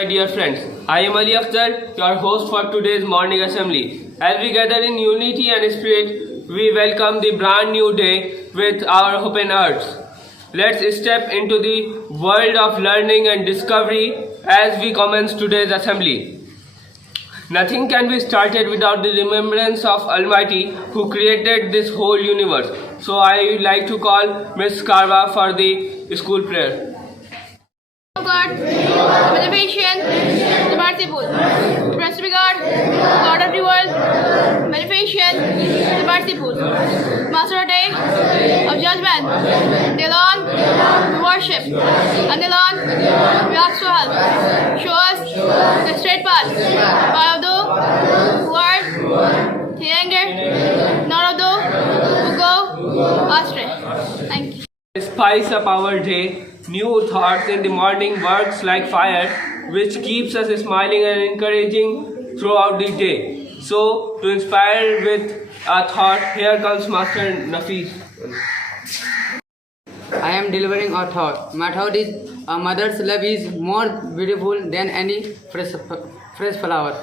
My dear friends, I am Ali Akhtar, your host for today's morning assembly. As we gather in unity and spirit, we welcome the brand new day with our open hearts. Let's step into the world of learning and discovery as we commence today's assembly. Nothing can be started without the remembrance of Almighty who created this whole universe. So I would like to call Miss Karwa for the school prayer. God, the beneficent, the merciful, the blessed be God, God of the world, beneficent, the merciful, Master of day, of judgment, the Lord we worship, and the Lord we ask for help. Show us the straight path, part of those who are the anger, none of those who go astray. Thank you. Spice up our day. New thoughts in the morning works like fire, which keeps us smiling and encouraging throughout the day. So, to inspire with a thought, here comes Master Nafis. I am delivering a thought. My thought is a mother's love is more beautiful than any fresh flower.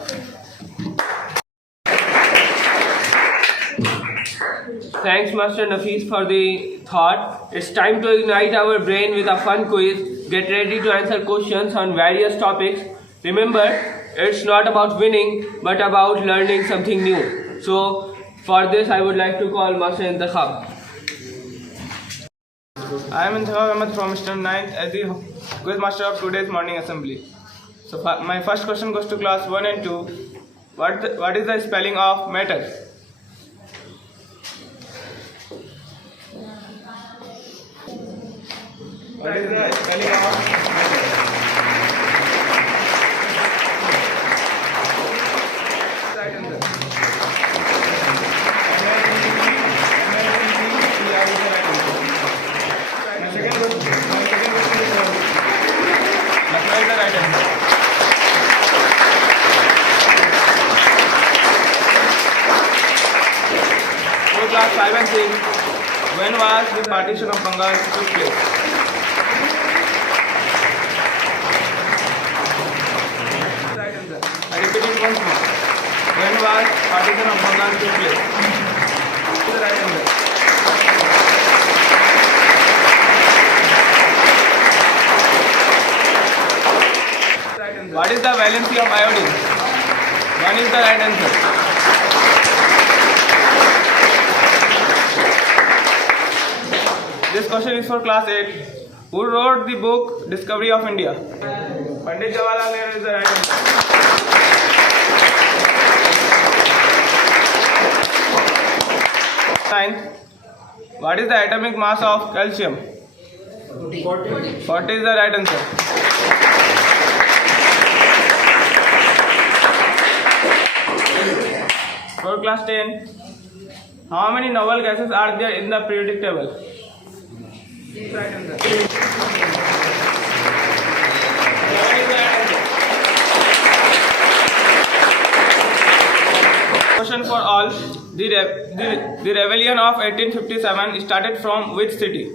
Thanks, Master Nafis, for the thought. It's time to ignite our brain with a fun quiz. Get ready to answer questions on various topics. Remember, it's not about winning, but about learning something new. So, for this, I would like to call Master Intakhab. I am Intakhab Ahmed from Standout 9th as the quiz master of today's morning assembly. So, my first question goes to class 1 and 2. What is the spelling of matter? What is the spelling of matter? Right answer. My second question is Lakshmi is the right answer. So class 5 and 6, when was the partition of Bengal took place? Right answer. I repeat it once more. When was partition of Bengal took place? This is the right answer. Right answer. What is the valency of iodine? 1 is the right answer. This question is for class 8. Who wrote the book Discovery of India? Pandit Jawaharlal Nehru is the right answer. Ninth. What is the atomic mass of calcium? 40 is the right answer. For class 10. How many noble gases are there in the periodic table? Right answer. Question for all. The rebellion of 1857 started from which city?